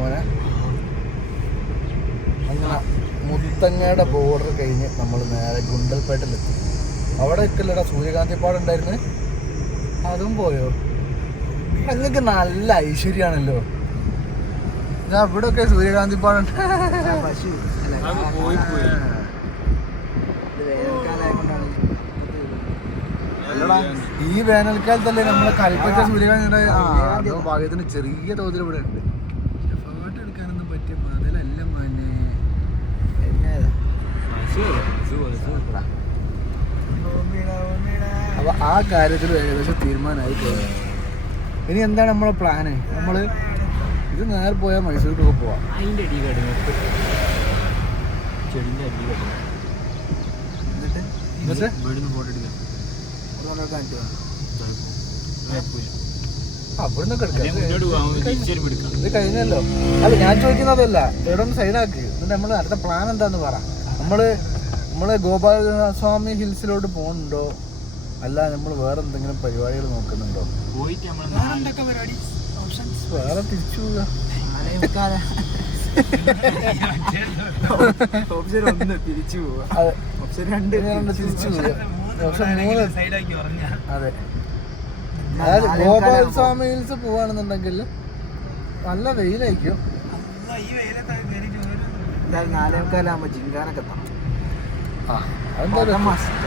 മോനെ. അങ്ങനെ മുത്തങ്ങയുടെ ബോർഡർ കഴിഞ്ഞ് നമ്മൾ നേരെ ഗുണ്ടൽപേട്ടിലെത്തി. അവിടെ ഒക്കെയല്ലടാ സൂര്യകാന്തിപ്പാടുണ്ടായിരുന്നു, അതും പോയോ? നിങ്ങൾക്ക് നല്ല ഐശ്വര്യമാണല്ലോ. ഞാൻ ഇവിടെ ഒക്കെ സൂര്യകാന്തിപ്പാടുണ്ട്. ഈ വേനൽക്കാലത്തല്ലേ നമ്മളെ കൽപ്പറ്റ സൂര്യകാന്തിയുടെ ഭാഗ്യത്തിന് ചെറിയ തോതിൽ ഇവിടെ ഉണ്ട്. ഫോട്ടോ എടുക്കാനൊന്നും പറ്റിയ മതിലല്ല മോനെ. അപ്പൊ ആ കാര്യത്തിൽ ഏകദേശം തീരുമാനമായി കഴിഞ്ഞു. ഇനി എന്താണ് നമ്മളെ പ്ലാന്? നമ്മള് ഇത് നേരെ പോയാൽ മൈസൂരിലേക്ക് പോവാം. അതിൻ്റെ അടി ചെടിൻ്റെ അടി എന്നിട്ട് ഫോട്ടോ എടുക്കാം. അവിടുന്നൊക്കെ ഇത് കഴിഞ്ഞല്ലോ. അല്ല ഞാൻ ചോദിക്കുന്നതല്ല, ഇവിടെ ഒന്ന് സൈഡാക്ക്. എന്നിട്ട് നമ്മൾ അടുത്ത പ്ലാൻ എന്താന്ന് പറ. നമ്മള് ഗോപാലസ്വാമി ഹിൽസിലോട്ട് പോകുന്നുണ്ടോ, അല്ല നമ്മൾ വേറെ എന്തെങ്കിലും പരിപാടികൾ നോക്കുന്നുണ്ടോ? വേറെ തിരിച്ചു പോവുക. ഓപ്ഷൻ 1 തിരിച്ചു പോവുക, ഓപ്ഷൻ 2 തിരിച്ചു പോവുക, ഓപ്ഷൻ 3 അതെ. അതായത് ഗോപാലസ്വാമി ഹിൽസ് പോവാണെന്നുണ്ടെങ്കിൽ നല്ല വെയിലായിരിക്കും. 4:45 ജിങ്കാനൊക്കെ എത്തണം.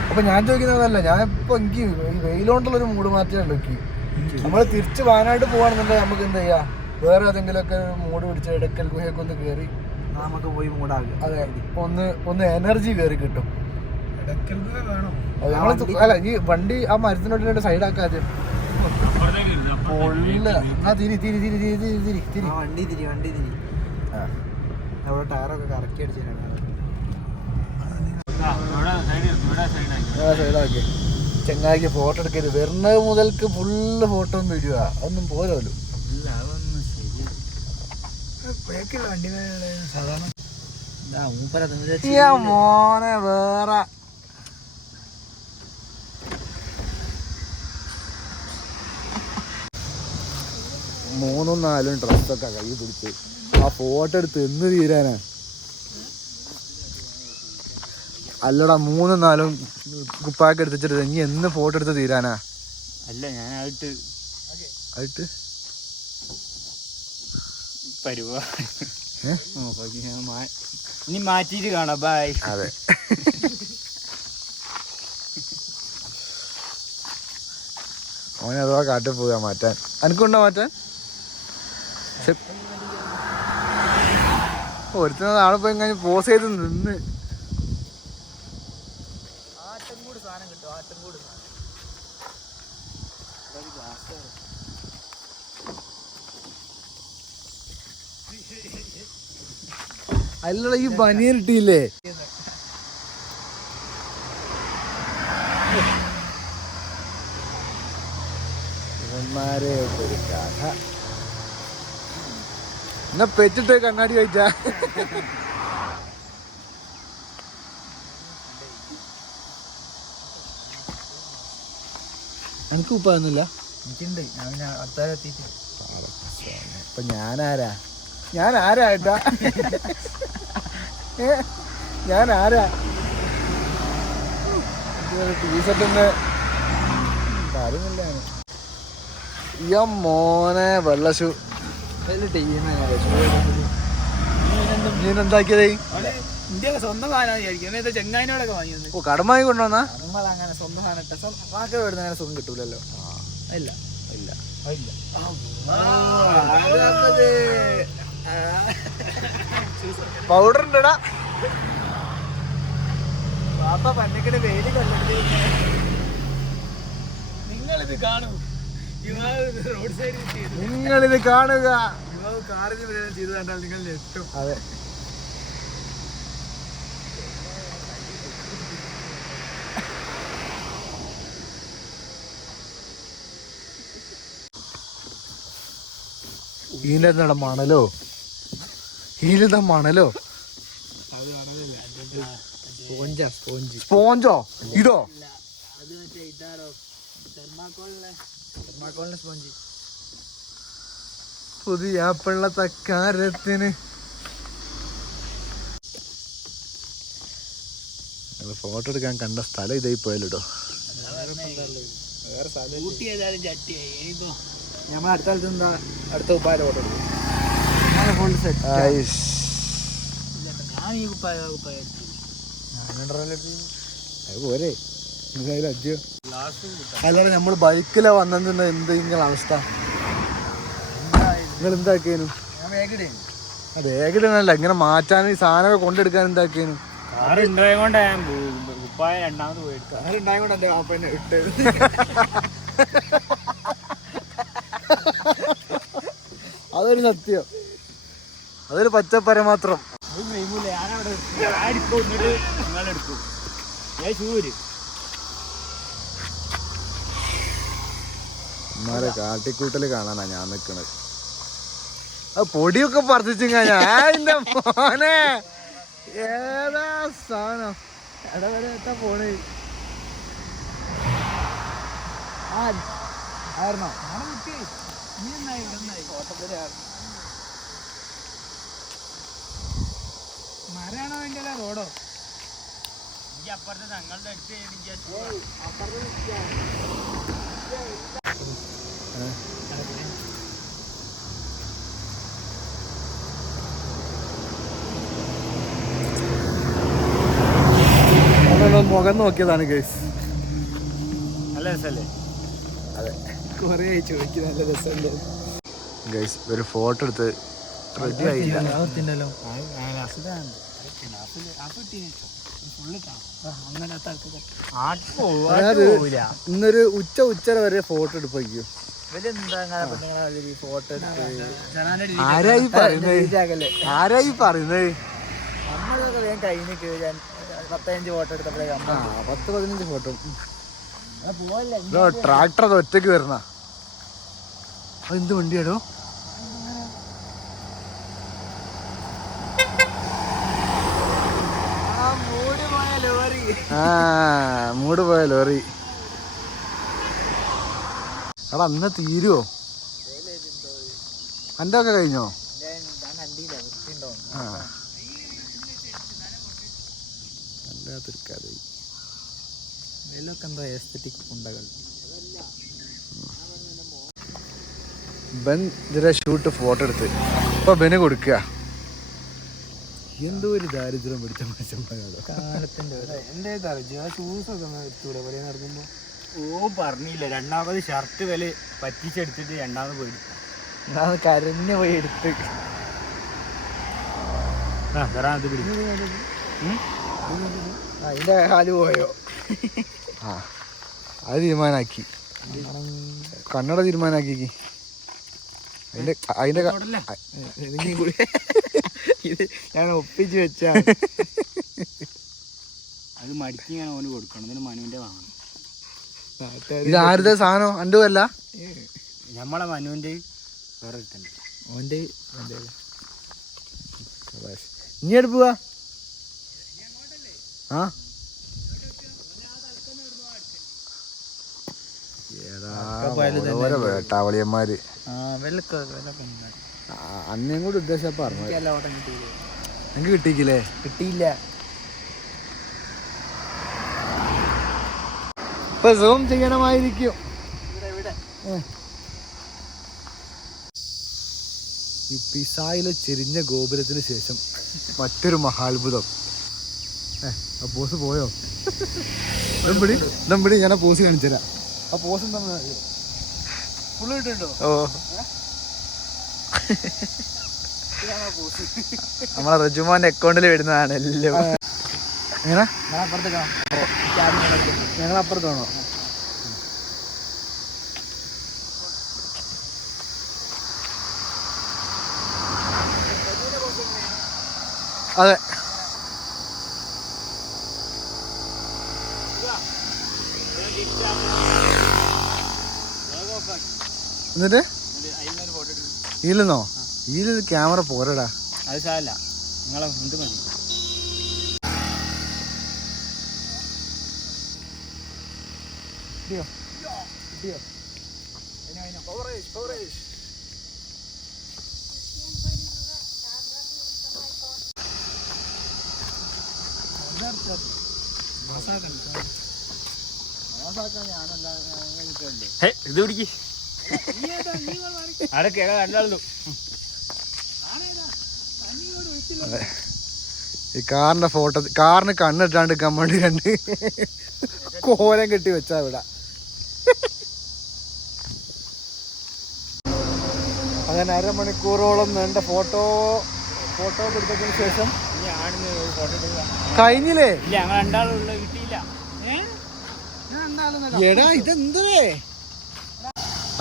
അപ്പൊ ഞാൻ ചോദിക്കുന്നതല്ല, ഞാൻ ഇപ്പൊ എനിക്ക് വെയിലോണ്ടുള്ളൊരു മൂഡ് മാറ്റമേ ഉള്ളൂ. നമ്മൾ തിരിച്ച് വയനാട് പോവാണെന്നുണ്ടെങ്കിൽ നമുക്ക് എന്താ ചെയ്യാ, വേറെ ഏതെങ്കിലും ഒക്കെ മൂഡ് പിടിച്ച് ഇടക്കൽ ഗുഹയൊക്കെ ഒന്ന് കയറി നമുക്ക് പോയി മൂടാകും. അതെ, ഒന്ന് എനർജി കയറി കിട്ടും. അല്ല ഈ വണ്ടി ആ മരത്തിനോട്ട് സൈഡാക്കാതെ അവിടെ ടയറൊക്കെ കറക്കി അടിച്ചിട്ടാണ് സൈഡാക്കി. ചെങ്ങായിക്ക് ഫോട്ടോ എടുക്കരുത്. വരുന്നത് മുതൽക്ക് ഫുള്ള് ഫോട്ടോ വീഡിയോ അതൊന്നും പോരല്ലോ. മോനെ വേറെ 3 4 ഡ്രസ്സൊക്കെ കൈ പിടിച്ച് ആ ഫോട്ടോ എടുത്ത് എന്ന് തീരാനാ? അല്ലടാ 3 4 കുപ്പായൊക്കെ എടുത്തിട്ട് ഇനി എന്ന് ഫോട്ടോ എടുത്ത് തീരാനാ? അല്ല ഞാൻ ആയിട്ട് ഇനി മാറ്റിട്ട് കാണാം. ബൈ. അതെ, ഓനെ അഥവാ കാട്ടിൽ പോകാ മാറ്റാൻ. എനിക്കുണ്ടോ മാറ്റാൻ? ഒരുത്തന നാളെ പോയി കഴിഞ്ഞ് പോസ് ചെയ്ത് നിന്ന് അല്ലടാ ഈ ബനിയൻ ഇട്ടില്ലേ? ഇവന്മാരെ ഒരു കഥ. എന്നാ പെറ്റിട്ട് കണ്ണാടി കഴിച്ചാ എനിക്ക് ഉപ്പൊന്നുമില്ല. എനിക്കുണ്ട്, ഞാൻ അത്താഴെത്തിയിട്ട്. അപ്പൊ ഞാനാരാ ഏട്ടാ? ഞാൻ ആരാ? ടീഷർട്ടിന്റെ കാര്യമില്ല. ഈ മോനെ വെള്ള ഷൂ എന്താക്കിയതേ? സ്വന്തം സാധനം ചെങ്ങായിനോടൊക്കെ വാങ്ങിയത്. ഓ, കടമായി കൊണ്ടുവന്നാ? അങ്ങനെ സ്വന്തം സാധനം വാക്ക് വരുന്ന അങ്ങനെ സുഖം കിട്ടൂലല്ലോ. ഇല്ല ഇല്ല ഇല്ല. പൗഡർ ഉണ്ടടാ. പാപ്പ പണ്ടക്കിടെ വെയില് കൊല്ലരുത്. നിങ്ങളിത് കാണൂ, റോഡ് സൈഡിൽ നിങ്ങളിത് കാണുക. കാറിന് ചെയ്ത് കണ്ടാൽ നിങ്ങൾ ഞെട്ടും. അതെ, ഇതിന്റെ മണലോ? ഇതിലെന്താ മണലോ? സ്പോഞ്ചോ? ഇതോ? പുതിയ പിള്ള തക്കാരത്തിന് ഫോട്ടോ എടുക്കാൻ കണ്ട സ്ഥലം ഇതായി പോയല്ലോ. ഞമ്മ അടുത്ത കാലത്ത് എന്താ അടുത്ത ഉപ്പായ ഫോട്ടോ എടുക്കും. പോരെ അല്ലാതെ നമ്മള് ബൈക്കിലാ വന്നെന്ന് എന്ത് നിങ്ങളെ അവസ്ഥ? നിങ്ങൾ എന്താക്കിയേനു? വേഗിടനല്ല, ഇങ്ങനെ മാറ്റാൻ ഈ സാധനമൊക്കെ കൊണ്ടെടുക്കാൻ എന്താക്കിയേനു? അതൊരു സത്യം, അതൊരു പച്ചപ്പരമാത്രം. ഇമാരെ കാട്ടിക്കൂട്ടല് കാണാനാ ഞാൻ നിക്കണത്. ആ പൊടിയൊക്കെ പറത്തിച്ചിങ്ങ ഞാന്റെ മോനെ ഏതാ സാധനം ഇടവരെ എത്താ പോണേ. ആയിരുന്നോ? മരാണോ അതിന്റെ റോഡോ? മുഖം നോക്കിയതാണ് ഗൈസ്. നല്ല രസല്ലേ? അതെ, കൊറേ ചോദിക്കും നല്ല രസമല്ലേ ഗൈസ്. ഒരു ഫോട്ടോ എടുത്ത് റെഡി ആയില്ല. അതായത് ഇന്നൊരു ഉച്ചര വരെ ഫോട്ടോ എടുപ്പിക്കും. ഫോട്ടോ ആരായി പറയുന്നത്? നമ്മളൊക്കെ വേഗം കഴിഞ്ഞ് കയറാൻ 15 ഫോട്ടോ എടുത്തപ്പോഴേക്കും 10-15 ഫോട്ടോ. പോവല്ലേ ട്രാക്ടർ അത് ഒറ്റക്ക് വരണ. എന്ത് വണ്ടിയാടോ? മൂട് പോയ ലോറി. എടാ അന്ന് തീരുവോ? എൻ്റെ ഒക്കെ കഴിഞ്ഞോ? അല്ലാതിരിക്കാതെ എന്താ എസ്തെറ്റിക് പുണ്ടകൾ. ബൻ ഇതിലെ ഷൂട്ട് ഫോട്ടോ എടുത്ത് ഇപ്പൊ ബന് കൊടുക്കുക. എന്തോ ഒരു ദാരിദ്ര്യം പിടിച്ച മനുഷ്യന്മാരാണോ കാലത്തിന്റെ. എന്റെ ഷൂസൊക്കെ എടുത്തൂടെ പോലെ നടക്കുമ്പോ? പറഞ്ഞില്ല, രണ്ടാമത് ഷർട്ട് വില പറ്റിച്ചെടുത്തിട്ട് രണ്ടാമത് പോയി കരഞ്ഞു പോയി എടുത്ത്. അതിന്റെ കാല് പോയോ? അത് തീരുമാനാക്കി, കണ്ണട തീരുമാനാക്കി. അതിന്റെ ഇത് ഞാൻ ഒപ്പിച്ച് വെച്ചാ അത് മടിക്ക് ഞാൻ ഓന് കൊടുക്കണം. ഇതിന് മനുവിന്റെ വാങ്ങണം. ഇത് ആരുടെ സാധനം? അൻ്റെ അല്ല, നമ്മളെ മനുവിന്റെ വേറെ തന്നെ ഓന്റെ. ഇനി എടുപ്പുക. ഓരോ വേട്ടാവളിയന്മാര് അന്നേം കൂടെ ഉദ്ദേശം പറഞ്ഞു. എനിക്ക് കിട്ടിക്കില്ലേ? കിട്ടിയില്ല. ഇപ്പൊ സൂം ചെയ്യണമായിരിക്കും. ഈ പിസായിലെ ചെരിഞ്ഞ ഗോപുരത്തിന് ശേഷം മറ്റൊരു മഹാത്ഭുതം. ആ പോസ് പോയോ? നമ്പിടി ഞാൻ ആ പോസ് കാണിച്ചുതരാം. ആ പോസ് എന്താ ഫുള്ള് കിട്ടുന്നുണ്ടോ? ഓ, നമ്മളെ റജുമോന്റെ അക്കൗണ്ടിൽ വരുന്നതാണ് എല്ലാം. എങ്ങനെ ഞങ്ങൾ അപ്പുറത്താണോ? അതെ. എന്നിട്ട് ഇതിലെന്നോ? ഇതിൽ ക്യാമറ പോരടാ. അത് സാരല്ല, നിങ്ങളെ എന്ത് മതി. ഇത് പിടിക്ക് ആരൊക്കെ കണ്ടാളു. ഈ കാറിന്റെ ഫോട്ടോ കാറിന് കണ്ണിട്ടാണ്ട് കമ്മണ്ടി കണ്ട് കോലം കെട്ടി വെച്ചാ ഇവിടെ. അങ്ങനെ അരമണിക്കൂറോളം നീണ്ട ഫോട്ടോ എടുത്തതിന് ശേഷം കഴിഞ്ഞില്ലേ? എടാ ഇതെന്തേ?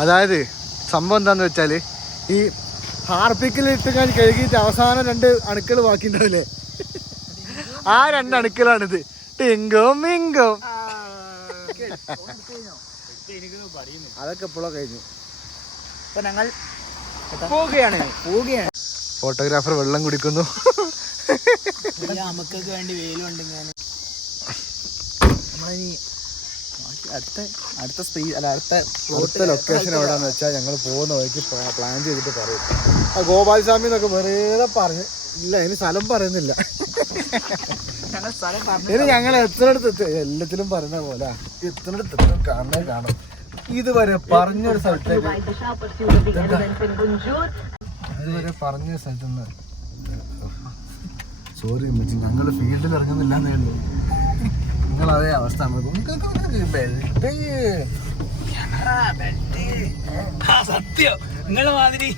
അതായത് സംഭവം എന്താന്ന് വെച്ചാല് ഈ ഹാർപ്പിക്കിലിട്ട് ഞാൻ കഴുകിയിട്ട് അവസാനം 2 അണുക്കൾ ബാക്കിണ്ടാവില്ലേ, ആ 2 അണുക്കളാണിത്. ടിങ്കും മിങ്കും അതൊക്കെ എപ്പോഴോ കഴിഞ്ഞു. അപ്പൊ ഞങ്ങൾ പോവുകയാണ്. ഫോട്ടോഗ്രാഫർ വെള്ളം കുടിക്കുന്നു. നമുക്കൊക്കെ വേണ്ടി വെയിലുണ്ടെങ്കിൽ നമ്മളിനി അടുത്ത ലൊക്കേഷൻ എവിടെയാന്ന് വെച്ചാൽ ഞങ്ങൾ പോകുന്ന വഴിക്ക് പ്ലാൻ ചെയ്തിട്ട് പറയും. ആ ഗോപാൽസ്വാമി എന്നൊക്കെ വെറുതെ പറഞ്ഞു ഇല്ല, ഇനി സ്ഥലം പറയുന്നില്ല. ഇനി ഞങ്ങൾ എത്രയിടത്ത് എല്ലാത്തിലും പറയുന്ന പോലെ എത്രയിടത്ത് കാണും. ഇതുവരെ പറഞ്ഞൊരു സ്ഥലത്തേക്ക് സോറി അമ്മച്ചി, ഞങ്ങൾ ഫീൽഡിൽ ഇറങ്ങുന്നില്ലാന്നേ ഉള്ളൂ. നിങ്ങൾ അതേ അവസ്ഥ സത്യം നിങ്ങളെ മാതിരി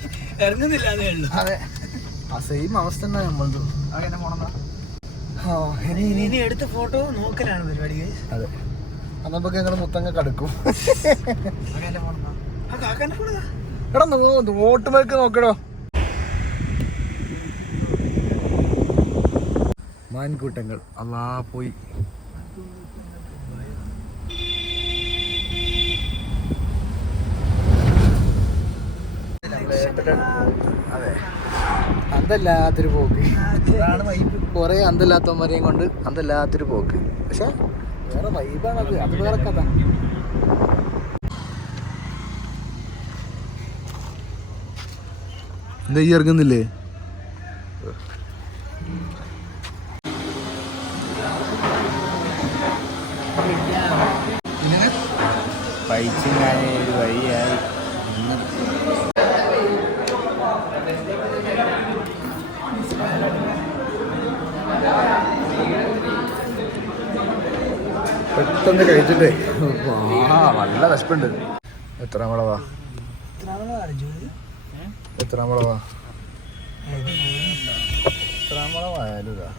ഇറങ്ങുന്നില്ലാന്നേ ഉള്ളൂ. അതെ, ആ സെയിം അവസ്ഥ തന്നെ നമ്മളത്. ഇനി എടുത്ത ഫോട്ടോ നോക്കലാണ് പരിപാടി. അതെ, അന്നപ്പോ ഞങ്ങൾ മുത്തങ്ങ കടക്കും. എടാ നോട്ടുമേക്ക് നോക്കടോ. മാൻകൂട്ടങ്ങൾ അല്ലാ പോയി. അതെ, അന്തല്ലാത്തൊരു പോക്ക്. കുറെ അന്തല്ലാത്തവന്മാരെയും കൊണ്ട് അന്തല്ലാത്തൊരു പോക്ക്. പക്ഷെ വേറെ വൈബാണത്, അത് വേറെ കഥ. എന്താ ഈ ഇറങ്ങുന്നില്ലേ? പൈച്ചിങ്ങാനെ ഒരു വഴിയായി. പെട്ടെന്ന് കഴിച്ചിട്ടേ നല്ല വിശപ്പുണ്ട്. എത്ര മുളവാ ആയാലും ഇതാ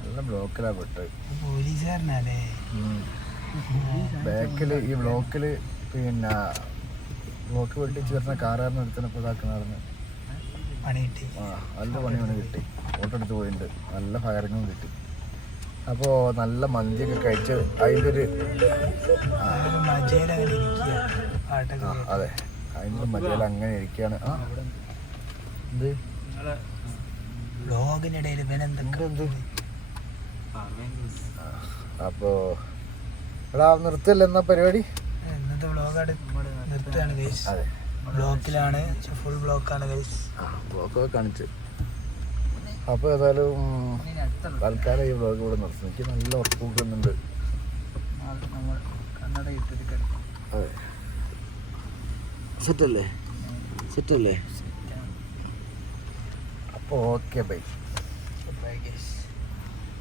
നല്ല ബ്ലോക്കിലാ പെട്ടത്. പോലീസുകാരനല്ലേ ബാക്കില് ഈ ബ്ലോക്കില് പിന്നെ ബ്ലോക്ക് വെട്ടിച്ച് വരുന്ന കാറുകാരനെ എടുത്തപ്പോൾ ഇതാക്കുന്ന പണി കിട്ടി. നല്ല പണി കിട്ടി. ഫോട്ടോ എടുത്ത് പോയിട്ടുണ്ട്. നല്ല ഫയറിങ്ങും കിട്ടി. അപ്പോൾ നല്ല മന്തിയൊക്കെ കഴിച്ച് അതിലൊരു അതെ, അതിൻ്റെ മജയിൽ അങ്ങനെ ഇരിക്കുകയാണ്. എന്ത് വ്ലോഗിനിടയിൽ അപ്പോൾ എടാ നിർത്തല്ല എന്നാ പരിപാടി. ഇന്നത്തെ വ്ലോഗ് നിർത്തുകയാണ് ഗൈസ്. അതെ, ബ്ലോക്കിലാണ്, ഫുൾ ബ്ലോക്കാണ് ഗൈസ്. ബ്ലോക്കൊക്കെ കാണിച്ച്. അപ്പോൾ ഏതായാലും തൽക്കാലം ഈ വ്ലോഗ് ഇവിടെ നിർത്തും. എനിക്ക് നല്ല ഉറപ്പ് കൂടുന്നുണ്ട്. അതെ, സെറ്റല്ലേ? അപ്പോൾ ഓക്കെ ബൈ.